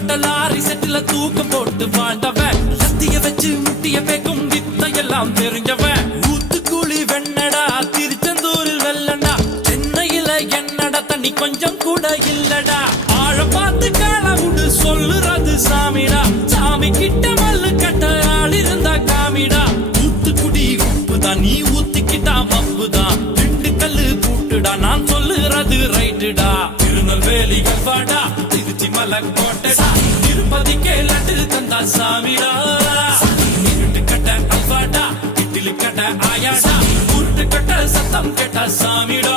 ஓட்ட லாரி செட்டில தூக்கம் போட்டு வாழ்ந்தவன் லத்திய வச்சு முட்டிய பேக்கும் வித்தையெல்லாம் தெரிஞ்சவன் ஊத்துக்குழி வெண்ணடா திருச்செந்தூரில் வெள்ளடா சென்னையில என்னடா தண்ணி கொஞ்சம் கூட இல்லடா ஆழ பார்த்து காலமுடு சொல்லுறது சாமிடா சாமி கிட்ட மல்லு கட்ட ஆள் இருந்தா காமிடா ஊத்துக்குடி உப்புதான் நீ ஊத்திக்கிட்டா மப்புதான் ரெண்டு கல்லு கூட்டுடா நான் சொல்லுறது ரைட்டுடா திருநெல்வேலி வாடா திருச்சி மலக்கோட்டடா திருப்பதிக்கே லட்டு தந்தா சாமிடா இருட்டு கட்ட அல்வாடா இட்லி கட்ட ஆயாடா உருட்டு கட்ட சத்தம் கேட்டா சாமிடா